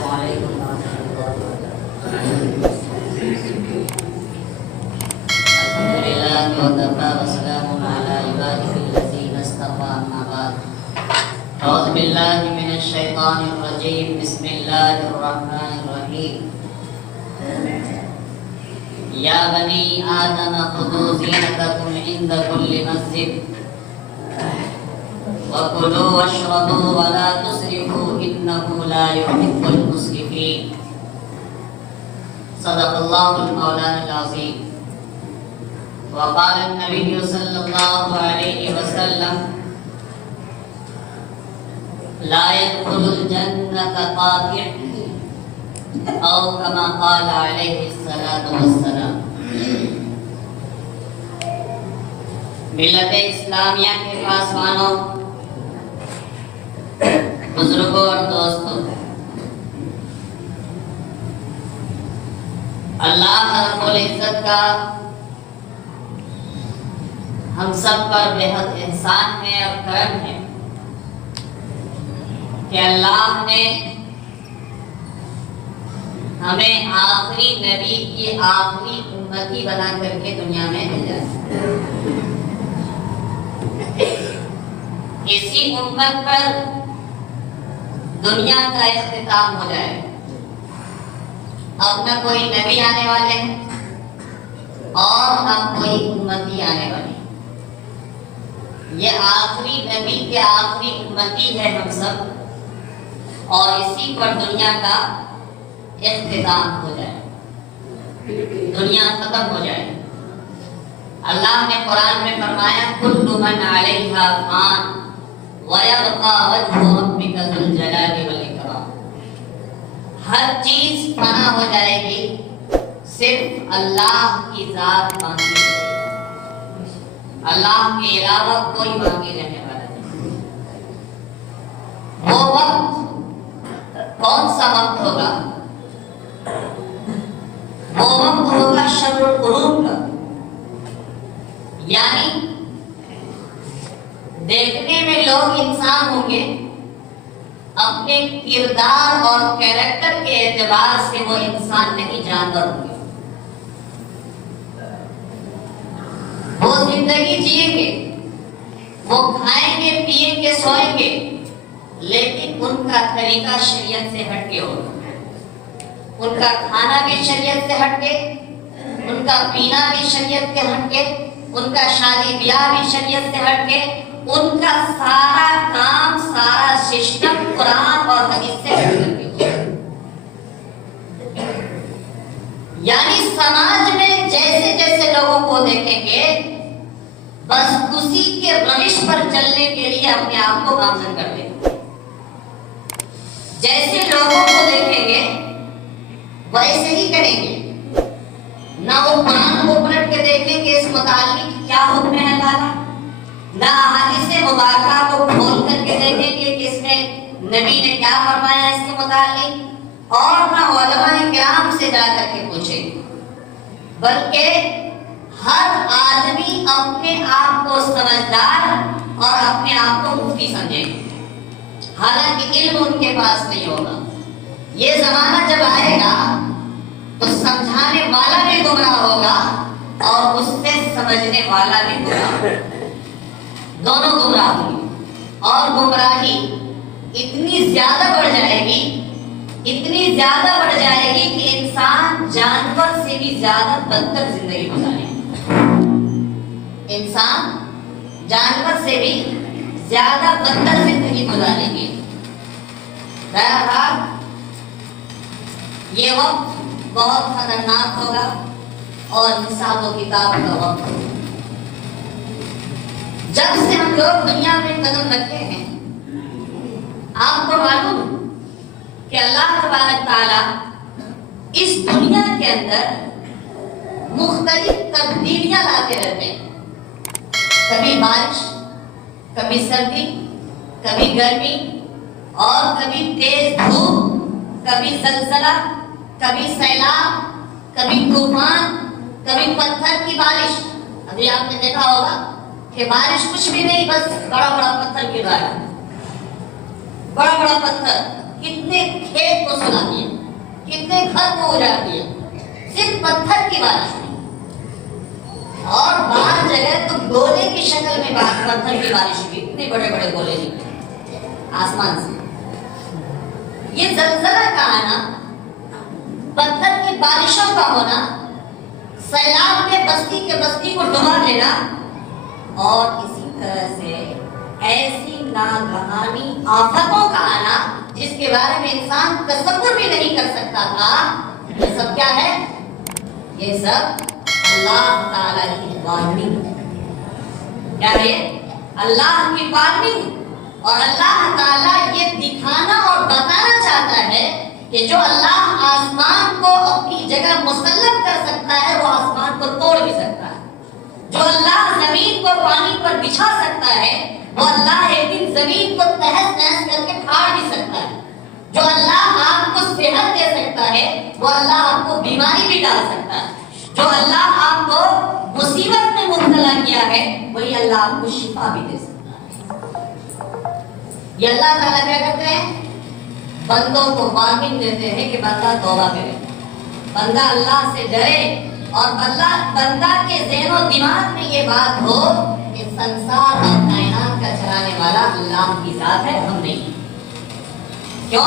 السلام علیکم ورحمۃ اللہ وبرکاتہ۔ الحمدللہ وکفی وسلام علی عبادہ الذین اصطفی، اما بعد۔ اعوذ باللہ من الشیطان الرجیم، بسم اللہ الرحمن الرحیم۔ یا بنی آدم خذوا زینتکم عند کل مسجد وَكُلُوا وَاشْرَبُوا وَلَا تُسْرِفُوا إِنَّهُ لَا يُحِبُّ الْمُسْرِفِينَ۔ صدق اللہ المولانا العظیم۔ وقال النبی صلی اللہ علیہ وسلم لا يدخل الجنة قاطع، او كما قال علیہ الصلاة والسلام۔ ملت اسلامیہ کے پاسبانوں، بزرگوں اور دوستوں، اللہ رب العزت کا ہم سب پر بہت احسان ہے اور کرم ہے کہ اللہ نے ہمیں آخری نبی کی آخری امتی بنا کر کے دنیا میں بھیجا ہے۔ اسی امت پر دنیا کا اختتام ہو جائے، اب نہ کوئی نبی آنے والے ہیں اور نہ کوئی امتی آنے والی۔ یہ آخری نبی کے آخری امتی ہے ہم سب، اور اسی پر دنیا کا اختتام ہو جائے، دنیا ختم ہو جائے۔ اللہ نے قرآن میں فرمایا کل من علیہا فان وَيَبْقَى وَجْهُ رَبِّكَ ذُو الْجَلَالِ وَالْإِكْرَامِ۔ ہر چیز فنا ہو جائے گی، صرف اللہ کی ذات باقی رہے گی، اللہ کے علاوہ کوئی باقی رہنے والا نہیں۔ وہ وقت کون سا وقت ہوگا؟ وہ وقت ہوگا شر القرون کا، یعنی دیکھنے میں لوگ انسان ہوں گے، اپنے کردار اور کیریکٹر کے اعتبار سے وہ انسان نہیں، جانور ہوں گے۔ وہ زندگی جئیں گے، وہ کھائیں گے، پیئیں گے، سوئیں گے، لیکن ان کا طریقہ شریعت سے ہٹ کے ہوگا۔ ان کا کھانا بھی شریعت سے ہٹ کے، ان کا پینا بھی شریعت کے ہٹ کے، ان کا شادی بیاہ بھی شریعت سے ہٹ کے، ان کا سارا کام، سارا سسٹم قرآن اور حدیث سے ہٹ کر کے ہوگا۔ یعنی سماج میں جیسے جیسے لوگوں کو دیکھیں گے، بس اسی کے روش پر چلنے کے لیے اپنے آپ کو گامزن کر دیں گے۔ جیسے لوگوں کو دیکھیں گے ویسے ہی کریں گے، نہ وہ قرآن کو پلٹ کے دیکھیں گے اس متعلق کیا حکم ہے اللہ، نہ احادیث مبارکہ کو کھول کر کے دیکھیں گے کہ اس میں نبی نے کیا فرمایا اس کے متعلق، اور نہ علماء کرام سے جا کر کے پوچھیں گے، بلکہ ہر آدمی اپنے آپ کو سمجھدار اور اپنے آپ کو مفتی سمجھے، حالانکہ علم ان کے پاس نہیں ہوگا۔ یہ زمانہ جب آئے گا تو سمجھانے والا بھی گمراہ ہوگا اور اس سے سمجھنے والا بھی گمراہ ہوگا، دونوں گمراہ ہوں گے، اور گمراہی اتنی زیادہ بڑھ جائے گی، اتنی زیادہ بڑھ جائے گی کہ انسان جانور سے بھی زیادہ بدتر زندگی گزارے گا۔ انسان جانور سے بھی زیادہ بدتر زندگی گزاریں گے۔ بہرحال یہ وقت بہت خطرناک ہوگا اور حساب و کتاب کا وقت ہوگا۔ جب سے ہم لوگ دنیا میں قدم رکھے ہیں، آپ کو معلوم کہ اللہ تبارک تعالی اس دنیا کے اندر مختلف تبدیلیاں لاتے رہتے ہیں، کبھی بارش، کبھی سردی، کبھی گرمی، اور کبھی تیز دھوپ، کبھی زلزلہ، کبھی سیلاب، کبھی طوفان، کبھی پتھر کی بارش۔ ابھی آپ نے دیکھا ہوگا کہ بارش کچھ بھی نہیں، بس بڑا بڑا پتھر گر رہا ہے، بڑا بڑا پتھر، کتنے کھیت کو سلا دیا، کتنے گھر کو اجاڑ دیا، صرف پتھر کی بارش ہوئی. اور بعض جگہ تو گولے کی شکل میں پتھر کی بارش ہوئی، اتنے بڑے بڑے گولے نکلے آسمان سے. یہ زلزلہ کا آنا، پتھر کی بارشوں کا ہونا، سیلاب میں بستی کے بستی کو ڈبا دینا، اور اسی طرح سے ایسی ناگہانی آفتوں کا آنا جس کے بارے میں انسان تصور بھی نہیں کر سکتا تھا. یہ سب کیا ہے؟ یہ سب اللہ تعالی کی وارننگ. کیا ہے؟ اللہ کی وارننگ. اور اللہ تعالی یہ دکھانا اور بتانا چاہتا ہے کہ جو اللہ آسمان کو اپنی جگہ مسلط کر سکتا ہے وہ آسمان کو توڑ بھی سکتا ہے. جو اللہ زمین کو پانی پر بچھا سکتا ہے وہ اللہ ایک دن زمین کو تہس نہس کر کے پھاڑ بھی سکتا ہے. جو اللہ آپ کو صحت دے سکتا ہے وہ اللہ آپ کو بیماری بھی ڈال سکتا ہے. جو اللہ آپ کو مصیبت میں مبتلا کیا ہے وہی اللہ آپ کو شفا بھی دے سکتا ہے. یہ اللہ تعالیٰ کیا کرتے ہیں؟ بندوں کو وارننگ دیتے ہیں کہ بندہ توبہ کرے، بندہ اللہ سے ڈرے، اور بندہ کے ذہن و دماغ میں یہ بات ہو کہ سنسار اور کائنات کا چلانے والا اللہ کی ذات ہے، ہم نہیں. کیوں؟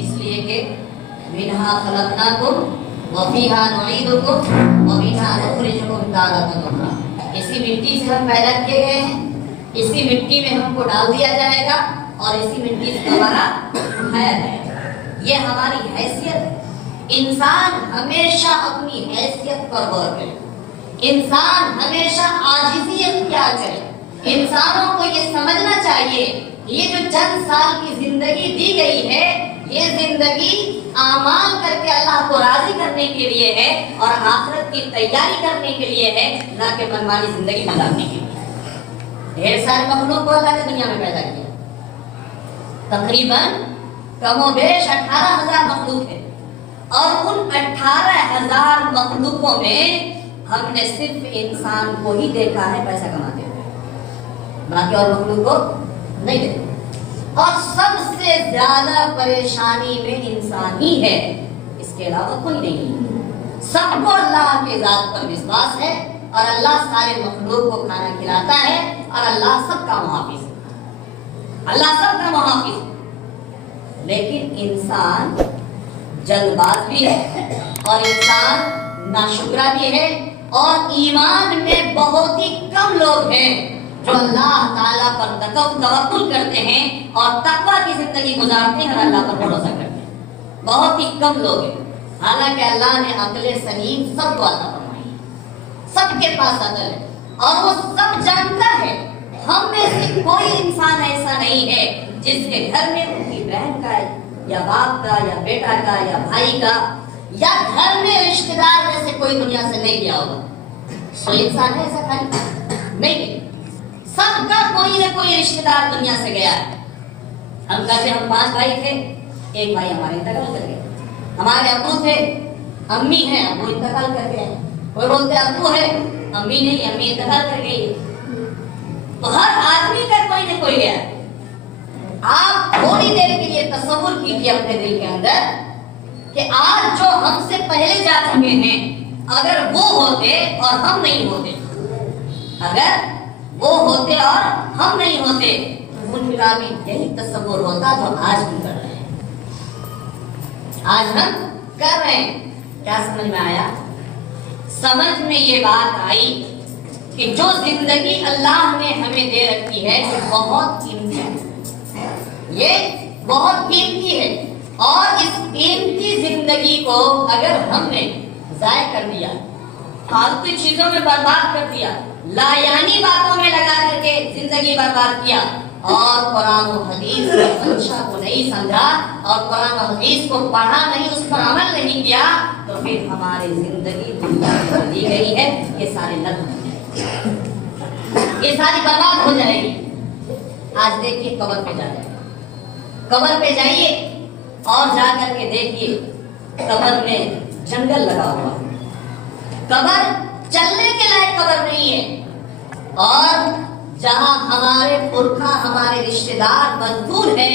اس لیے کہ منہا خلقناکم وفیہا نعیدکم ومنہا نخرجکم تارۃ اخری. اسی مٹی سے ہم پیدا کیے گئے ہیں، اسی مٹی میں ہم کو ڈال دیا جائے گا اور اسی مٹی سے دوبارہ اٹھایا جائے گا. یہ ہماری حیثیت ہے. انسان ہمیشہ اپنی حیثیت پر غور کرے، انسان ہمیشہ عاجزی اختیار کرے. انسانوں کو یہ سمجھنا چاہیے یہ جو چند سال کی زندگی دی گئی ہے یہ زندگی اعمال کر کے اللہ کو راضی کرنے کے لیے ہے اور آخرت کی تیاری کرنے کے لیے ہے، نہ کہ منمانی زندگی گزارنے کے لیے. ڈھیر سارے مخلوق کو اللہ نے دنیا میں پیدا کیا، تقریباً کم و بیش 18,000 مخلوق ہے، اور ان 18,000 مخلوقوں میں ہم نے صرف انسان کو ہی دیکھا ہے پیسہ کماتے ہوئے، باقی اور مخلوق کو نہیں دیکھا. اور سب سے زیادہ پریشانی میں انسان ہی ہے، اس کے علاوہ کوئی نہیں. سب کو اللہ کے ذات پر وشواس ہے اور اللہ سارے مخلوق کو کھانا کھلاتا ہے اور اللہ سب کا محافظ ہے، اللہ سب کا محافظ ہے. لیکن انسان جلد باز بھی ہے اور انسان ناشکرا بھی ہے، اور ایمان میں بہت ہی کم لوگ ہیں جو اللہ تعالیٰ پر توکل کرتے ہیں اور تقویٰ کی زندگی گزارتے ہیں اور اللہ پر بھروسہ کرتے ہیں. بہت ہی کم لوگ ہیں. حالانکہ اللہ نے عقل سلیم سب کو عطا فرمائی، سب کے پاس عقل ہے اور وہ سب جانتا ہے. ہم میں سے کوئی انسان ایسا نہیں ہے جس کے گھر میں ان کی بہن کا یا باپ کا یا بیٹا کا یا بھائی کا یا گھر میں رشتہ دار میں سے کوئی دنیا سے نہیں گیا ہوگا. کوئی انسان ہے ایسا خالی نہیں، سب کا کوئی نہ کوئی رشتہ دار دنیا سے گیا ہے. ہم کہتے ہیں ہم 5 بھائی تھے، ایک بھائی ہمارے انتقال کر گئے. ہمارے ابو تھے، امی ہیں، ابو انتقال کر گئے. کوئی بولتے ابو ہے، امی نہیں، امی انتقال کر گئی. تو ہر آدمی کا کوئی نہ کوئی گیا. آپ تھوڑی دیر کے لیے تصور کیجیے اپنے دل کے اندر کہ آج جو ہم سے پہلے جا چکے ہیں اگر وہ ہوتے اور ہم نہیں ہوتے، اگر وہ ہوتے اور ہم نہیں ہوتے، ان کا بھی یہی تصور ہوتا جو آج ہم کر رہے ہیں. آج ہم کر رہے ہیں. کیا سمجھ میں آیا؟ سمجھ میں یہ بات آئی کہ جو زندگی اللہ نے ہمیں دے رکھی ہے یہ بہت قیمتی ہے، یہ بہت قیمتی ہے. اور اس قیمتی زندگی کو اگر ہم نے ضائع کر دیا، فالتو چیزوں میں برباد کر دیا، لایانی باتوں میں لگا کر کے زندگی برباد کیا، اور قرآن و حدیث کی منشا کو نہیں سمجھا اور قرآن و حدیث کو پڑھا نہیں، اس پر عمل نہیں کیا، تو پھر ہماری زندگی دنیا میں دی گئی ہے یہ سارے لت ہو جائے گی، یہ ساری برباد ہو جائے گی. آج دیکھیے قبر پہ جا جائے، قبر پہ جائیے اور جا کر کے دیکھیے قبر میں جنگل لگا ہوا، قبر چلنے کے لائق قبر نہیں ہے. اور جہاں ہمارے پرکھا، ہمارے رشتہ دار مدفون ہے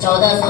1400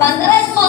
1500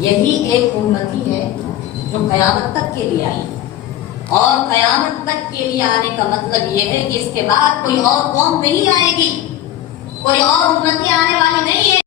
یہی ایک امتی ہے جو قیامت تک کے لیے آئی، اور قیامت تک کے لیے آنے کا مطلب یہ ہے کہ اس کے بعد کوئی اور قوم نہیں آئے گی، کوئی اور امتی آنے والی نہیں ہے۔